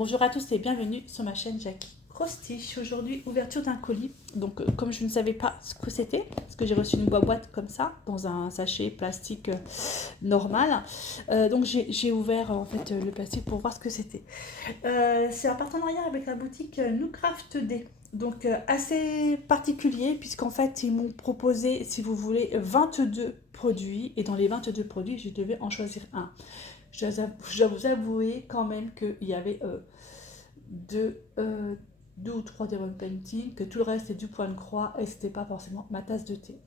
Bonjour à tous et bienvenue sur ma chaîne Jackie Crostiche. Aujourd'hui, ouverture d'un colis. Donc, comme je ne savais pas ce que c'était, parce que j'ai reçu une boîte comme ça, dans un sachet plastique normal. Donc, j'ai ouvert en fait le plastique pour voir ce que c'était. C'est un partenariat avec la boutique Noocraft D. Donc, assez particulier, puisqu'en fait, ils m'ont proposé, si vous voulez, 22 produits. Et dans les 22 produits, je devais en choisir un. Je dois vous avouer quand même qu'il y avait deux ou trois diamond painting, que tout le reste est du point de croix et c'était pas forcément ma tasse de thé.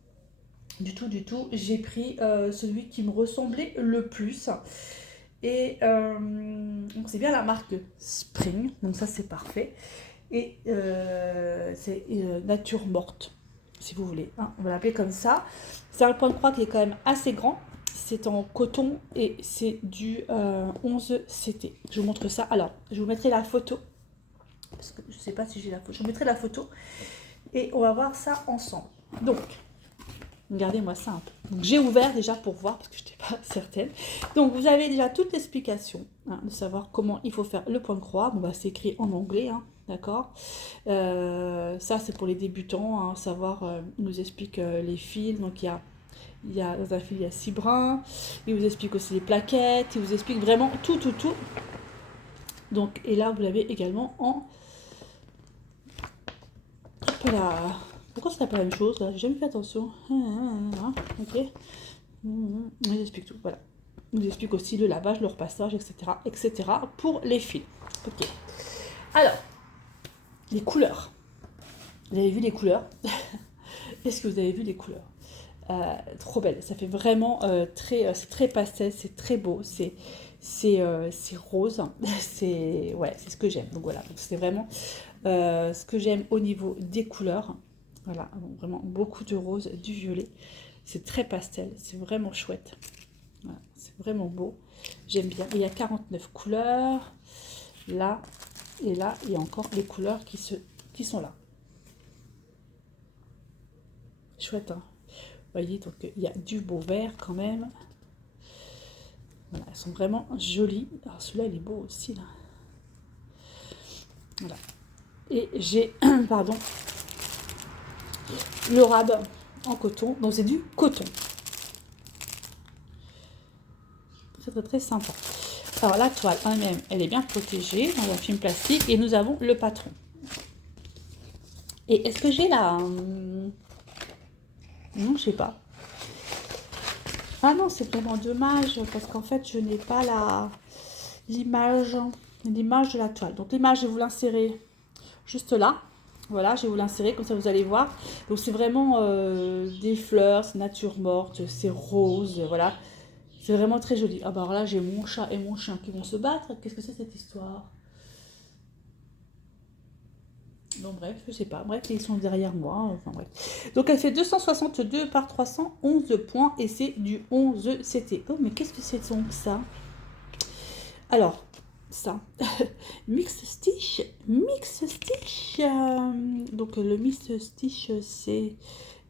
Du tout. J'ai pris celui qui me ressemblait le plus. Et donc c'est bien la marque Spring, donc ça c'est parfait. Et c'est nature morte, si vous voulez, hein, on va l'appeler comme ça. C'est un point de croix qui est quand même assez grand. C'est en coton et c'est du 11 CT. Je vous montre ça. Alors, je vous mettrai la photo. Parce que je ne sais pas si j'ai la photo. Je vous mettrai la photo. Et on va voir ça ensemble. Donc, regardez-moi ça un peu. Donc, j'ai ouvert déjà pour voir parce que je n'étais pas certaine. Donc, vous avez déjà toute l'explication de savoir comment il faut faire le point de croix. Bon, bah, c'est écrit en anglais, hein, d'accord. Ça, c'est pour les débutants. Hein, savoir, il nous explique les fils. Donc, dans un fil, il y a 6 brins. Il vous explique aussi les plaquettes. Il vous explique vraiment tout. Donc, et là, vous l'avez également en... Pourquoi ça s'appelle la même chose là? J'ai jamais fait attention. Ok. Il nous explique tout. Voilà. Il nous explique aussi le lavage, le repassage, etc. pour les fils. Ok. Alors, les couleurs. Vous avez vu les couleurs? Est-ce que vous avez vu les couleurs? Trop belle. Ça fait vraiment c'est très pastel, c'est très beau, c'est rose, c'est ce que j'aime. Donc voilà, donc c'est vraiment ce que j'aime au niveau des couleurs. Voilà, donc vraiment beaucoup de rose, du violet. C'est très pastel, c'est vraiment chouette. Voilà, c'est vraiment beau. J'aime bien. Il y a 49 couleurs. Là et là, il y a encore les couleurs qui sont là. Chouette, hein. Vous voyez, donc il y a du beau vert quand même. Voilà, elles sont vraiment jolies. Alors celui-là, il est beau aussi, là. Voilà. Et j'ai, pardon, le rab en coton. Donc c'est du coton. C'est très sympa. Alors la toile en elle-même, elle est bien protégée dans un film plastique. Et nous avons le patron. Et est-ce que j'ai la... Non, je sais pas. Ah non, c'est vraiment dommage parce qu'en fait, je n'ai pas l'image de la toile. Donc l'image, je vais vous l'insérer juste là. Voilà, je vais vous l'insérer, comme ça vous allez voir. Donc c'est vraiment des fleurs, c'est nature morte, c'est rose, voilà. C'est vraiment très joli. Ah bah alors là, j'ai mon chat et mon chien qui vont se battre. Qu'est-ce que c'est cette histoire? Bon bref, je sais pas. Bref, ils sont derrière moi. Enfin bref. Donc elle fait 262 par 311 points et c'est du 11 CT. Oh mais qu'est-ce que c'est donc ça? Alors, ça. Mix Stitch. Donc le Mix Stitch, c'est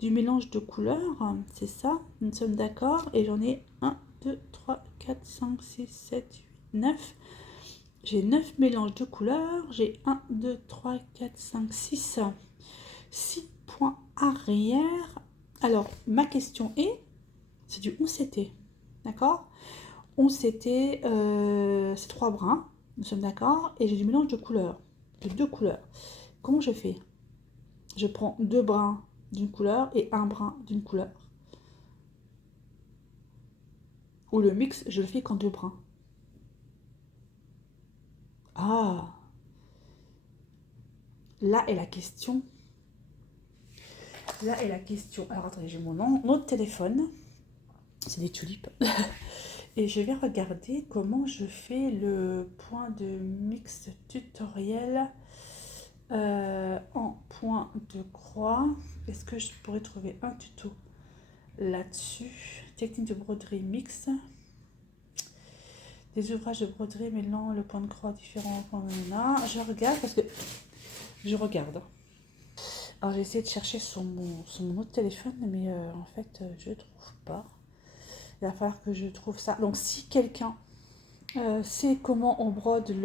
du mélange de couleurs. C'est ça, nous sommes d'accord. Et j'en ai 1, 2, 3, 4, 5, 6, 7, 8, 9. J'ai 9 mélanges de couleurs. J'ai 1, 2, 3, 4, 5, 6. 6 points arrière. Alors, ma question est, c'est du 11 CT. D'accord? 11 CT, c'est 3 brins. Nous sommes d'accord. Et j'ai du mélange de couleurs. De 2 couleurs. Comment je fais? Je prends 2 brins d'une couleur et 1 brin d'une couleur. Ou le mix, je le fais qu'en 2 brins. Ah! Là est la question. Alors attendez, j'ai mon autre téléphone. C'est des tulipes. Et je vais regarder comment je fais le point de mix tutoriel en point de croix. Est-ce que je pourrais trouver un tuto là-dessus? Technique de broderie mix. Des ouvrages de broderie mêlant le point de croix différent. Je regarde parce que je regarde. Alors j'ai essayé de chercher sur mon autre téléphone, mais en fait je ne trouve pas. Il va falloir que je trouve ça. Donc si quelqu'un c'est comment on brode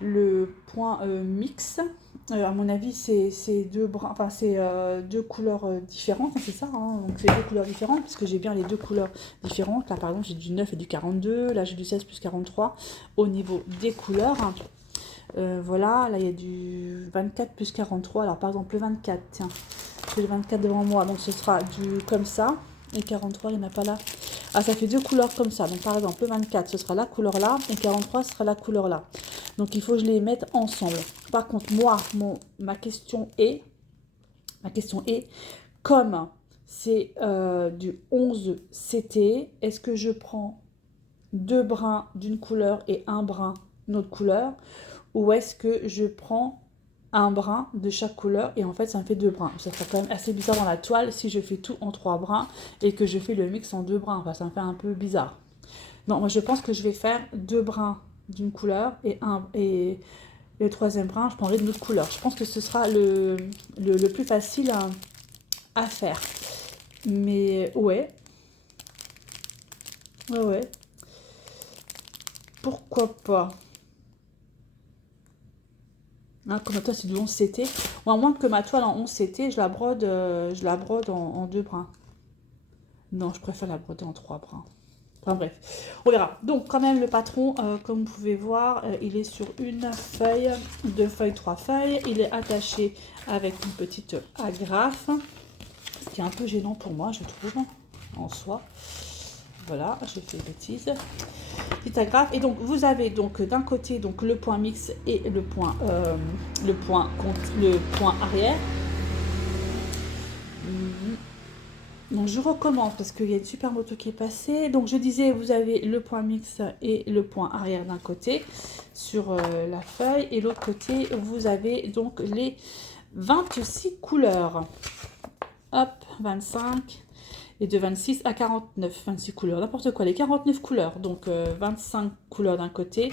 le point mix. À mon avis, c'est deux brins, enfin c'est deux couleurs différentes, hein, c'est ça, hein. Donc c'est deux couleurs différentes, parce que j'ai bien les deux couleurs différentes. Là par exemple, j'ai du 9 et du 42, là j'ai du 16 plus 43 au niveau des couleurs, hein. Voilà, là il y a du 24 plus 43. Alors par exemple le 24, tiens, j'ai le 24 devant moi, donc ce sera du comme ça. Et 43, il n'y en a pas là. Ah, ça fait deux couleurs comme ça. Donc par exemple le 24, ce sera la couleur là, et 43, ce sera la couleur là. Donc il faut que je les mette ensemble. Par contre, moi, ma question est, comme c'est du 11 CT, est-ce que je prends deux brins d'une couleur et un brin d'une autre couleur, ou est-ce que je prends un brin de chaque couleur et en fait ça me fait deux brins? Ça serait quand même assez bizarre dans la toile si je fais tout en trois brins et que je fais le mix en deux brins. Enfin, ça me fait un peu bizarre. Non, moi je pense que je vais faire deux brins d'une couleur et le troisième brin, je prendrai d'une autre couleur. Je pense que ce sera le plus facile à faire. Mais ouais, ouais. Pourquoi pas? Hein, comme toi, c'est du 11 CT. Ou à moins que ma toile en 11 CT, je la brode en deux brins. Non, je préfère la broder en trois brins. Enfin bref, on verra. Donc quand même le patron, comme vous pouvez voir, il est sur une feuille, deux feuilles, trois feuilles. Il est attaché avec une petite agrafe, ce qui est un peu gênant pour moi, je trouve, en soi. Voilà, j'ai fait bêtise. Petite agrafe. Et donc vous avez donc d'un côté donc le point mix et le point arrière. Donc je recommence parce qu'il y a une super moto qui est passée. Donc je disais, vous avez le point mix et le point arrière d'un côté sur la feuille. Et l'autre côté, vous avez donc les 26 couleurs. Hop, 25 et de 26 à 49, 26 couleurs, n'importe quoi, les 49 couleurs. Donc 25 couleurs d'un côté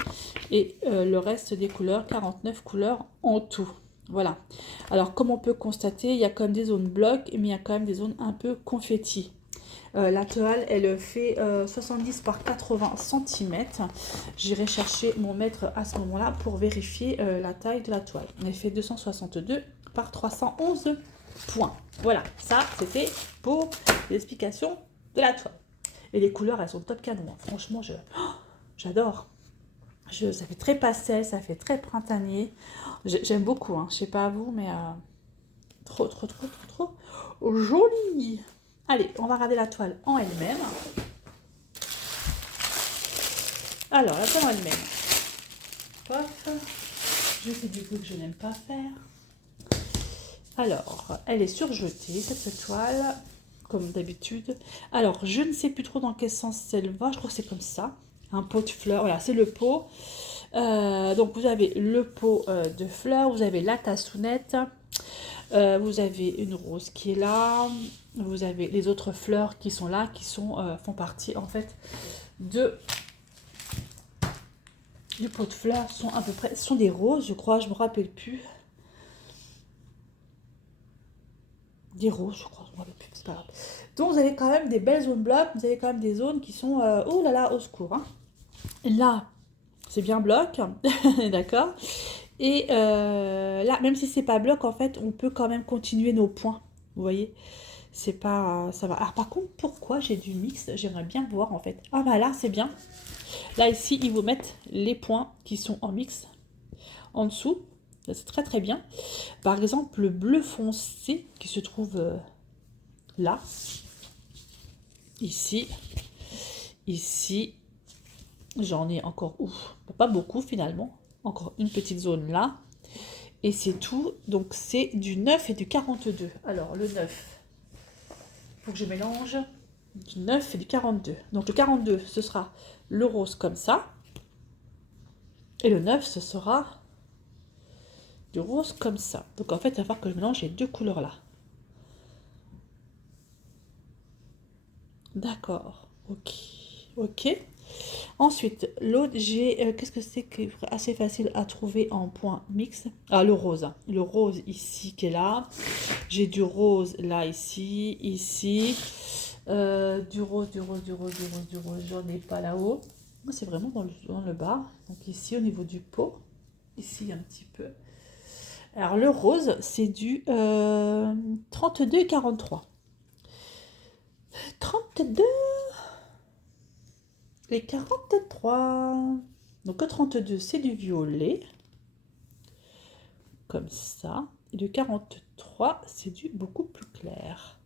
et le reste des couleurs, 49 couleurs en tout. Voilà. Alors, comme on peut constater, il y a quand même des zones blocs, mais il y a quand même des zones un peu confetti. La toile, elle fait 70 par 80 cm. J'irai chercher mon mètre à ce moment-là pour vérifier la taille de la toile. Elle fait 262 par 311 points. Voilà, ça, c'était pour l'explication de la toile. Et les couleurs, elles sont top canon. Franchement, j'adore. Ça fait très pastel, ça fait très printanier. J'aime beaucoup, hein. Je sais pas à vous, mais trop joli. Allez, on va regarder la toile en elle-même. Alors, la toile en elle-même. Pof. Je fais du bruit que je n'aime pas faire. Alors, elle est surjetée, cette toile, comme d'habitude. Alors, je ne sais plus trop dans quel sens elle va. Je crois que c'est comme ça. Un pot de fleurs. Voilà, c'est le pot. Donc, vous avez le pot de fleurs. Vous avez la tassounette. Vous avez une rose qui est là. Vous avez les autres fleurs qui sont là, qui font partie, en fait, du pot de fleurs. Sont à peu près, sont des roses, je crois. Je me rappelle plus. Des roses, je crois, je me rappelle plus, c'est pas grave. Donc vous avez quand même des belles zones blocs, vous avez quand même des zones qui sont, oh là là, au secours, hein. Là, c'est bien bloc, d'accord. Et là, même si c'est pas bloc, en fait, on peut quand même continuer nos points, vous voyez. C'est pas, ça va. Alors par contre, pourquoi j'ai du mix? J'aimerais bien voir, en fait. Ah bah là, c'est bien. Là, ici, ils vous mettent les points qui sont en mix en dessous. C'est très très bien. Par exemple, le bleu foncé qui se trouve là, ici, j'en ai encore, pas beaucoup finalement, encore une petite zone là, et c'est tout. Donc c'est du 9 et du 42. Alors le 9, il faut que je mélange du 9 et du 42. Donc le 42, ce sera le rose comme ça, et le 9, ce sera du rose comme ça. Donc en fait, il va falloir que je mélange les deux couleurs là. D'accord, ok. Ensuite, l'autre, j'ai, qu'est-ce que c'est qui est assez facile à trouver en point mix? Ah, le rose. Le rose ici qui est là. J'ai du rose là, ici. Du rose, j'en ai pas là-haut. C'est vraiment dans le bas. Donc ici, au niveau du pot. Ici, un petit peu. Alors, le rose, c'est du 32,43. 32 et 43. Donc, le 32, c'est du violet. Comme ça. Et le 43, c'est du beaucoup plus clair.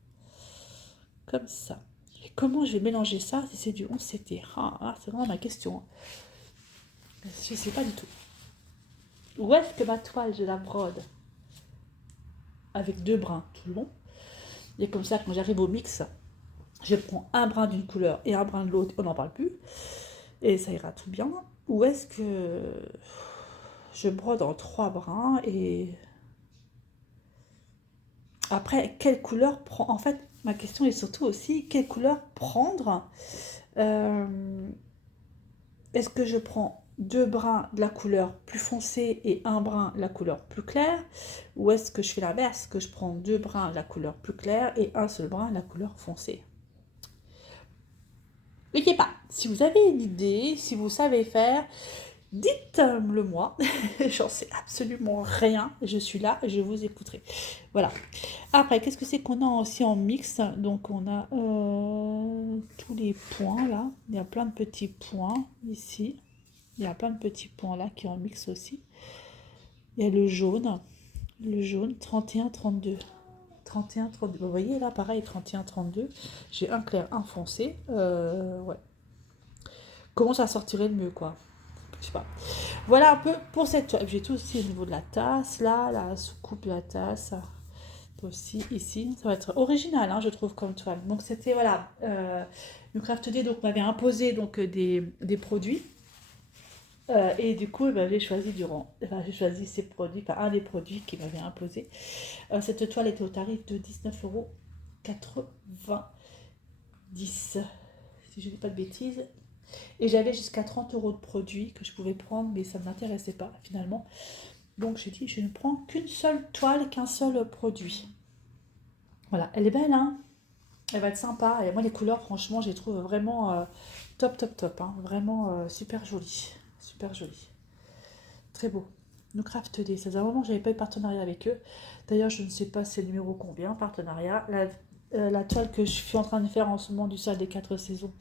Comme ça. Et comment je vais mélanger ça si c'est du 11 CT? C'est vraiment ma question. Je ne sais pas du tout. Où est-ce que ma toile, je la brode? Avec 2 brins tout le long. Et comme ça, quand j'arrive au mix, je prends un brin d'une couleur et un brin de l'autre, on n'en parle plus. Et ça ira tout bien. Ou est-ce que je brode en 3 brins et après, quelle couleur prendre? En fait, ma question est surtout aussi, quelle couleur prendre? Est-ce que je prends 2 brins de la couleur plus foncée et un brin de la couleur plus claire? Ou est-ce que je fais l'inverse, que je prends 2 brins de la couleur plus claire et un seul brin de la couleur foncée? N'oubliez pas, si vous avez une idée, si vous savez faire, dites-le moi. J'en sais absolument rien. Je suis là, je vous écouterai. Voilà. Après, qu'est-ce que c'est qu'on a aussi en mix? Donc, on a tous les points là. Il y a plein de petits points ici. Il y a plein de petits points là qui sont en mix aussi. Il y a le jaune. Le jaune, 31, 32. 31, 32. Vous voyez là, pareil, 31, 32. J'ai un clair, un foncé. Ouais. Comment ça sortirait le mieux, quoi? Je sais pas. Voilà un peu pour cette toile. J'ai tout aussi au niveau de la tasse, là, la soucoupe de la tasse. Aussi, ici. Ça va être original, hein, je trouve, comme toile. Donc, c'était, voilà, le Craft Day donc, m'avait imposé donc, des produits. Et du coup, j'ai choisi j'ai choisi ces produits, enfin un des produits qui m'avait imposé. Cette toile était au tarif de 19,90 €, si je ne dis pas de bêtises. Et j'avais jusqu'à 30 € de produits que je pouvais prendre, mais ça ne m'intéressait pas finalement. Donc j'ai dit, je ne prends qu'une seule toile, qu'un seul produit. Voilà, elle est belle, hein? Elle va être sympa. Et moi, les couleurs, franchement, je les trouve vraiment top, top, top. Hein. Vraiment super jolies. Super jolies. Très beau. Nous Craft Day. Ça faisait un moment que je n'avais pas eu de partenariat avec eux. D'ailleurs, je ne sais pas c'est le numéro combien, partenariat. La toile que je suis en train de faire en ce moment du salle des 4 saisons,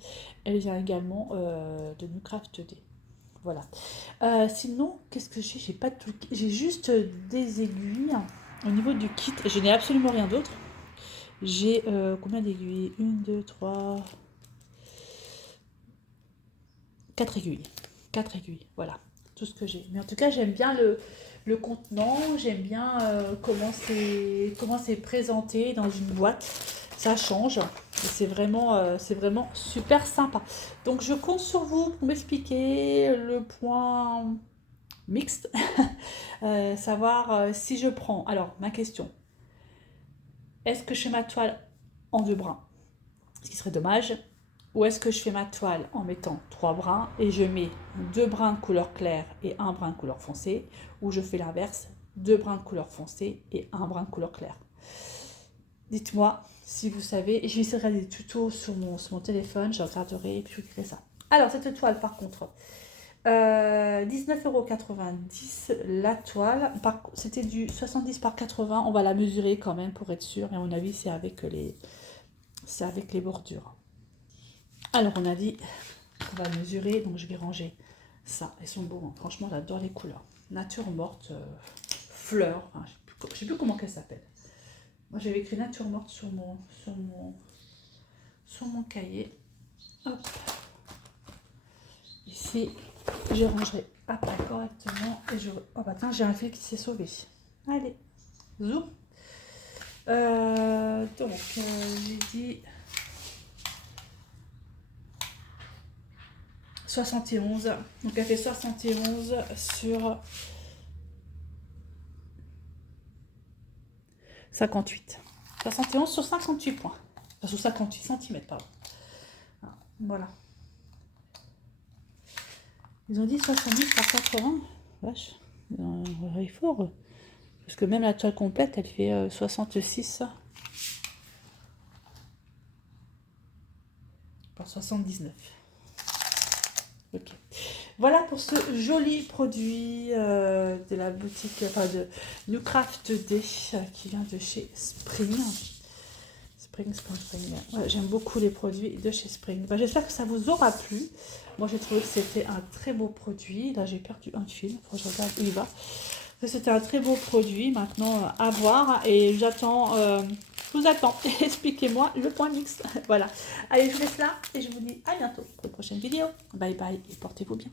elle vient également de New Craft Day. Voilà. Sinon, qu'est-ce que j'ai? J'ai pas de tout. J'ai juste des aiguilles. Au niveau du kit, je n'ai absolument rien d'autre. J'ai combien d'aiguilles? 1, 2, 3, 4 aiguilles. 4 aiguilles, voilà. Tout ce que j'ai. Mais en tout cas, j'aime bien le contenant. J'aime bien comment c'est présenté dans une boîte. Ça change. Et c'est vraiment super sympa. Donc, je compte sur vous pour m'expliquer le point mixte. Savoir si je prends. Alors, ma question. Est-ce que je fais ma toile en 2 brins? Ce qui serait dommage. Ou est-ce que je fais ma toile en mettant 3 brins et je mets 2 brins de couleur claire et 1 brin de couleur foncée, ou je fais l'inverse, 2 brins de couleur foncée et 1 brin de couleur claire? Dites-moi si vous savez. Et je vais essayer de regarder des tutos sur mon téléphone, je regarderai et puis je vous dirai ça. Alors, cette toile, par contre, 19,90 € la toile. C'était du 70 par 80. On va la mesurer quand même pour être sûr. Et à mon avis, c'est avec les bordures. Alors, on a dit qu'on va mesurer. Donc, je vais ranger ça. Elles sont beaux. Hein. Franchement, j'adore les couleurs. Nature morte, fleurs. Enfin, je ne sais plus comment qu'elle s'appelle. Moi, j'avais écrit nature morte sur mon cahier. Hop. Ici, je rangerai après correctement. Et je... Oh bah tiens, j'ai un fil qui s'est sauvé. Allez, zoom. Donc, j'ai dit 71. Donc, elle fait 71 sur 58. 71 sur 58 points. Enfin, sur 58 cm, pardon. Voilà. Ils ont dit 70 par 80. Vache. Il est fort. Parce que même la toile complète, elle fait 66 par 79. Ok. Voilà pour ce joli produit de la boutique, enfin de New Craft Day qui vient de chez Spring. Spring. Ouais, j'aime beaucoup les produits de chez Spring. Ben, j'espère que ça vous aura plu. Moi, j'ai trouvé que c'était un très beau produit. Là, j'ai perdu un fil. Faut que je regarde où il va. C'était un très beau produit. Maintenant, à voir. Et j'attends... je vous attends. Expliquez-moi le point mixte. Voilà. Allez, je vous laisse là. Et je vous dis à bientôt pour une prochaine vidéo. Bye bye et portez-vous bien.